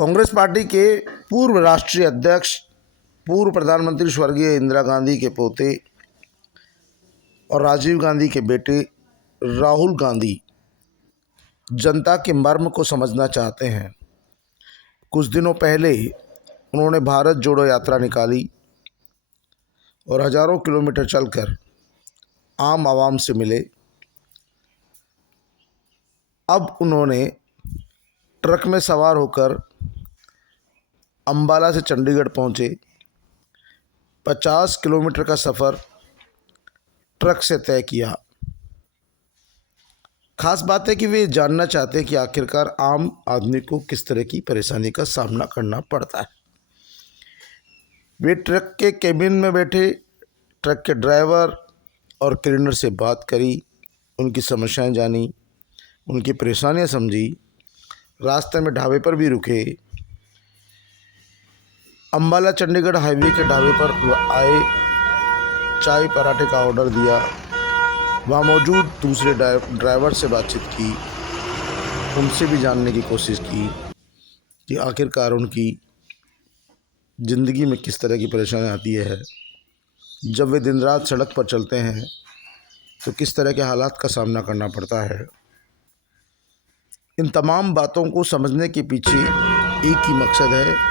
Congress party के पूर्व राष्ट्रीय अध्यक्ष, पूर्व प्रधानमंत्री स्वर्गीय इंदिरा गांधी के पोते और राजीव गांधी के बेटे राहुल गांधी जनता के मर्म को समझना चाहते हैं। कुछ दिनों पहले उन्होंने भारत जोड़ो यात्रा निकाली और हजारों किलोमीटर चलकर आम आवाम से मिले। अब उन्होंने ट्रक में सवार होकर अंबाला से चंडीगढ़ पहुंचे। 50 किलोमीटर का सफ़र ट्रक से तय किया। खास बात है कि वे जानना चाहते हैं कि आखिरकार आम आदमी को किस तरह की परेशानी का सामना करना पड़ता है। वे ट्रक के केबिन में बैठे, ट्रक के ड्राइवर और क्लीनर से बात करी, उनकी समस्याएं जानी, उनकी परेशानियां समझी। रास्ते में ढाबे पर भी रुके। अंबाला चंडीगढ़ हाईवे के ढाबे पर आए, चाय पराठे का ऑर्डर दिया। वहाँ मौजूद दूसरे ड्राइवर से बातचीत की, उनसे भी जानने की कोशिश की कि आखिरकार उनकी ज़िंदगी में किस तरह की परेशानी आती है। जब वे दिन रात सड़क पर चलते हैं तो किस तरह के हालात का सामना करना पड़ता है। इन तमाम बातों को समझने के पीछे एक ही मकसद है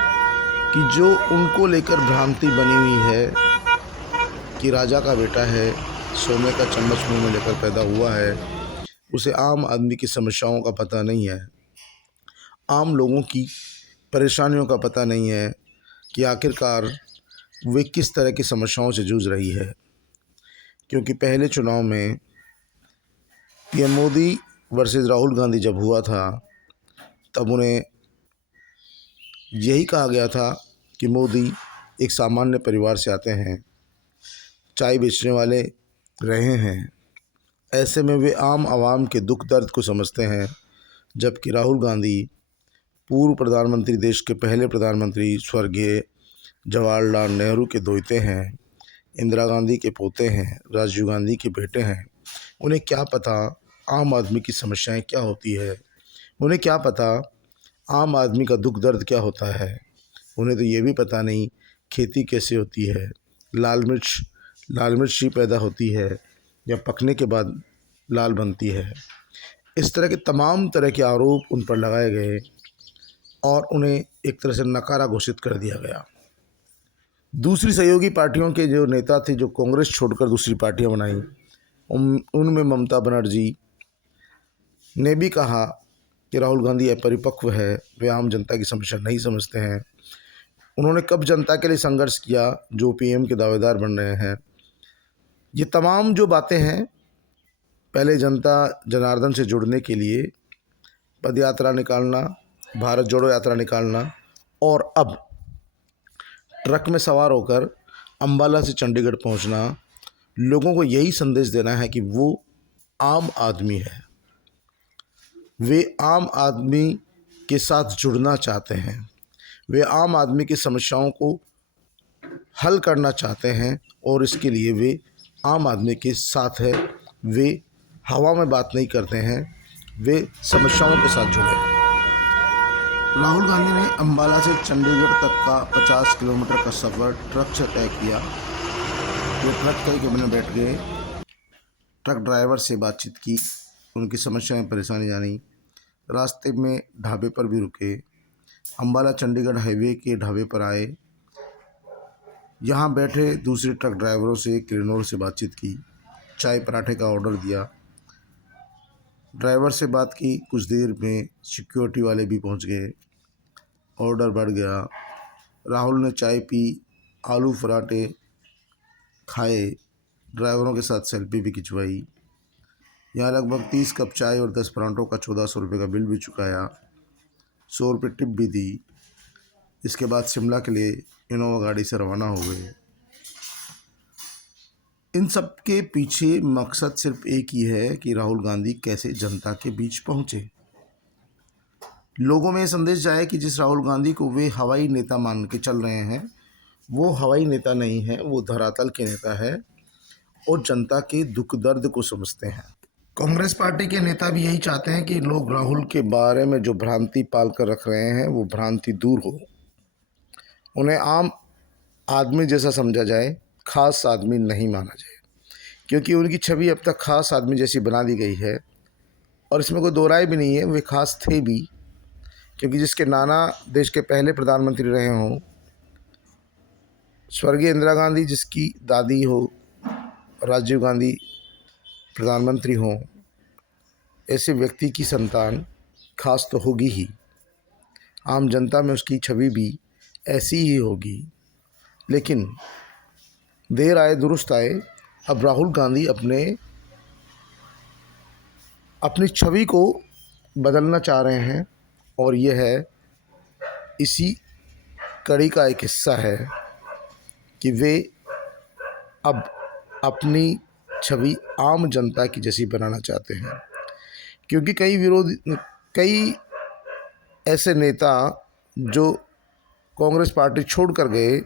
कि जो उनको लेकर भ्रांति बनी हुई है कि राजा का बेटा है, सोने का चम्मच मुंह में लेकर पैदा हुआ है, उसे आम आदमी की समस्याओं का पता नहीं है, आम लोगों की परेशानियों का पता नहीं है कि आखिरकार वे किस तरह की समस्याओं से जूझ रही है। क्योंकि पहले चुनाव में पीएम मोदी वर्सेस राहुल गांधी जब हुआ था, तब उन्हें यही कहा गया था कि मोदी एक सामान्य परिवार से आते हैं, चाय बेचने वाले रहे हैं। ऐसे में वे आम आवाम के दुख दर्द को समझते हैं, जबकि राहुल गांधी पूर्व प्रधानमंत्री, देश के पहले प्रधानमंत्री स्वर्गीय जवाहरलाल नेहरू के दोते हैं, इंदिरा गांधी के पोते हैं, राजीव गांधी के बेटे हैं। उन्हें क्या पता आम आदमी की समस्याएं क्या होती है, उन्हें क्या पता आम आदमी का दुख दर्द क्या होता है। उन्हें तो ये भी पता नहीं खेती कैसे होती है, लाल मिर्च ही पैदा होती है या पकने के बाद लाल बनती है। इस तरह के तमाम तरह के आरोप उन पर लगाए गए और उन्हें एक तरह से नकारा घोषित कर दिया गया। दूसरी सहयोगी पार्टियों के जो नेता थे, जो कांग्रेस छोड़कर दूसरी पार्टियां बनाई, उनमें ममता बनर्जी ने भी कहा कि राहुल गांधी अपरिपक्व है, वे आम जनता की समस्या नहीं समझते हैं। उन्होंने कब जनता के लिए संघर्ष किया जो पीएम के दावेदार बन रहे हैं। ये तमाम जो बातें हैं, पहले जनता जनार्दन से जुड़ने के लिए पद यात्रा निकालना, भारत जोड़ो यात्रा निकालना, और अब ट्रक में सवार होकर अंबाला से चंडीगढ़ पहुंचना, लोगों को यही संदेश देना है कि वो आम आदमी है, वे आम आदमी के साथ जुड़ना चाहते हैं, वे आम आदमी की समस्याओं को हल करना चाहते हैं और इसके लिए वे आम आदमी के साथ है। वे हवा में बात नहीं करते हैं, वे समस्याओं के साथ जुड़े हैं। राहुल गांधी ने अंबाला से चंडीगढ़ तक का 50 किलोमीटर का सफ़र ट्रक से तय किया। वे ट्रक के केबिन में बैठ गए, ट्रक ड्राइवर से बातचीत की, उनकी समस्याएं परेशानी जानी। रास्ते में ढाबे पर भी रुके। अंबाला चंडीगढ़ हाईवे के ढाबे पर आए, यहाँ बैठे दूसरे ट्रक ड्राइवरों से, क्लीनरों से बातचीत की, चाय पराठे का ऑर्डर दिया। ड्राइवर से बात की, कुछ देर में सिक्योरिटी वाले भी पहुँच गए, ऑर्डर बढ़ गया। राहुल ने चाय पी, आलू पराठे खाए, ड्राइवरों के साथ सेल्फी भी खिंचवाई। यहाँ लगभग 30 कप चाय और 10 पराठों का 1400 रुपये का बिल भी चुकाया, 100 रुपये टिप भी दी। इसके बाद शिमला के लिए इनोवा गाड़ी से रवाना हो गए। इन सब के पीछे मकसद सिर्फ एक ही है कि राहुल गांधी कैसे जनता के बीच पहुँचे, लोगों में संदेश जाए कि जिस राहुल गांधी को वे हवाई नेता मान के चल रहे हैं, वो हवाई नेता नहीं है, वो धरातल के नेता है और जनता के दुख दर्द को समझते हैं। कांग्रेस पार्टी के नेता भी यही चाहते हैं कि लोग राहुल के बारे में जो भ्रांति पाल कर रख रहे हैं वो भ्रांति दूर हो, उन्हें आम आदमी जैसा समझा जाए, खास आदमी नहीं माना जाए, क्योंकि उनकी छवि अब तक खास आदमी जैसी बना दी गई है। और इसमें कोई दो राय भी नहीं है, वे खास थे भी, क्योंकि जिसके नाना देश के पहले प्रधानमंत्री रहे हों, स्वर्गीय इंदिरा गांधी जिसकी दादी हो, राजीव गांधी प्रधानमंत्री हों, ऐसे व्यक्ति की संतान खास तो होगी ही। आम जनता में उसकी छवि भी ऐसी ही होगी। लेकिन देर आए दुरुस्त आए, अब राहुल गांधी अपनी छवि को बदलना चाह रहे हैं, और यह है इसी कड़ी का एक हिस्सा है कि वे अब अपनी छवि आम जनता की जैसी बनाना चाहते हैं। क्योंकि कई ऐसे नेता जो कांग्रेस पार्टी छोड़ कर गए,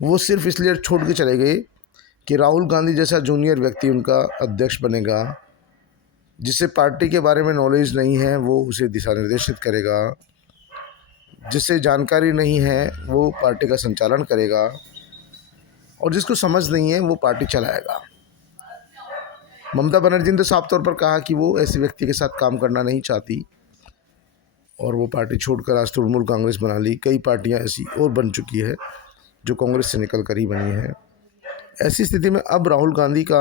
वो सिर्फ इसलिए छोड़ के चले गए कि राहुल गांधी जैसा जूनियर व्यक्ति उनका अध्यक्ष बनेगा, जिसे पार्टी के बारे में नॉलेज नहीं है वो उसे दिशा निर्देशित करेगा, जिसे जानकारी नहीं है वो पार्टी का संचालन करेगा, और जिसको समझ नहीं है वो पार्टी चलाएगा। ममता बनर्जी ने तो साफ तौर पर कहा कि वो ऐसे व्यक्ति के साथ काम करना नहीं चाहती, और वो पार्टी छोड़कर आज तृणमूल कांग्रेस बना ली। कई पार्टियां ऐसी और बन चुकी है जो कांग्रेस से निकल कर ही बनी है। ऐसी स्थिति में अब राहुल गांधी का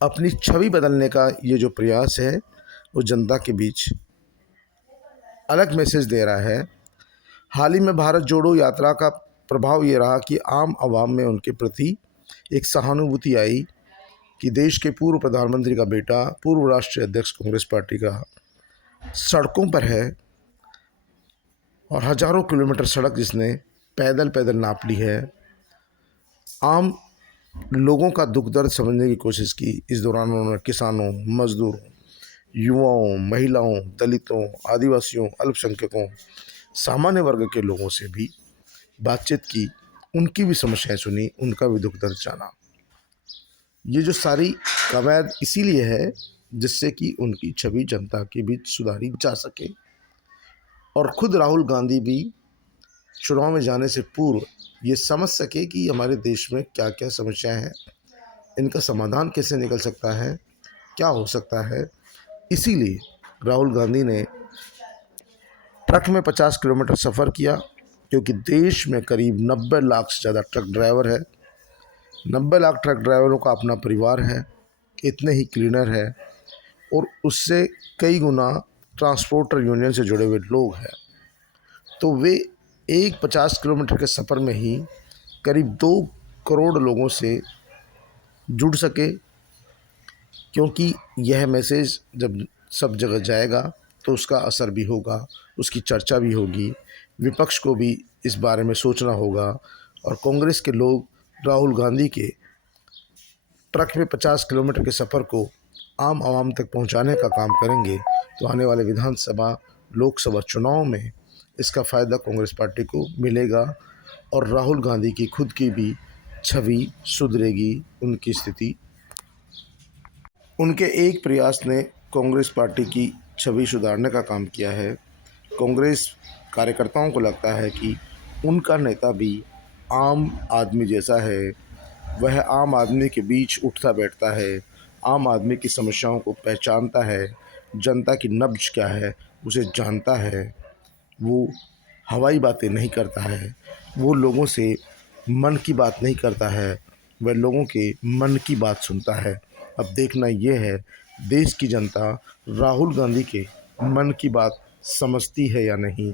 अपनी छवि बदलने का ये जो प्रयास है वो जनता के बीच अलग मैसेज दे रहा है। हाल ही में भारत जोड़ो यात्रा का प्रभाव ये रहा कि आम आवाम में उनके प्रति एक सहानुभूति आई कि देश के पूर्व प्रधानमंत्री का बेटा, पूर्व राष्ट्रीय अध्यक्ष कांग्रेस पार्टी का, सड़कों पर है, और हजारों किलोमीटर सड़क जिसने पैदल पैदल नाप ली है। आम लोगों का दुख दर्द समझने की कोशिश की। इस दौरान उन्होंने किसानों, मजदूरों, युवाओं, महिलाओं, दलितों, आदिवासियों, अल्पसंख्यकों, सामान्य वर्ग के लोगों से भी बातचीत की, उनकी भी समस्याएं सुनी, उनका भी दुख दर्द जाना। ये जो सारी कवायद इसीलिए है जिससे कि उनकी छवि जनता के बीच सुधारी जा सके, और खुद राहुल गांधी भी चुनाव में जाने से पूर्व ये समझ सके कि हमारे देश में क्या क्या समस्याएं हैं, इनका समाधान कैसे निकल सकता है, क्या हो सकता है। इसीलिए राहुल गांधी ने ट्रक में 50 किलोमीटर सफ़र किया, क्योंकि देश में करीब 90 लाख से ज़्यादा ट्रक ड्राइवर है। 90 लाख ट्रक ड्राइवरों का अपना परिवार है, इतने ही क्लीनर है, और उससे कई गुना ट्रांसपोर्टर यूनियन से जुड़े हुए लोग हैं। तो वे एक 50 किलोमीटर के सफ़र में ही करीब 2 करोड़ लोगों से जुड़ सके, क्योंकि यह मैसेज जब सब जगह जाएगा तो उसका असर भी होगा, उसकी चर्चा भी होगी, विपक्ष को भी इस बारे में सोचना होगा, और कांग्रेस के लोग राहुल गांधी के ट्रक में 50 किलोमीटर के सफ़र को आम आवाम तक पहुंचाने का काम करेंगे, तो आने वाले विधानसभा, लोकसभा चुनाव में इसका फ़ायदा कांग्रेस पार्टी को मिलेगा, और राहुल गांधी की खुद की भी छवि सुधरेगी। उनकी स्थिति, उनके एक प्रयास ने कांग्रेस पार्टी की छवि सुधारने का काम किया है। कांग्रेस कार्यकर्ताओं को लगता है कि उनका नेता भी आम आदमी जैसा है, वह आम आदमी के बीच उठता बैठता है, आम आदमी की समस्याओं को पहचानता है, जनता की नब्ज क्या है उसे जानता है। वो हवाई बातें नहीं करता है, वो लोगों से मन की बात नहीं करता है, वह लोगों के मन की बात सुनता है। अब देखना ये है देश की जनता राहुल गांधी के मन की बात समझती है या नहीं।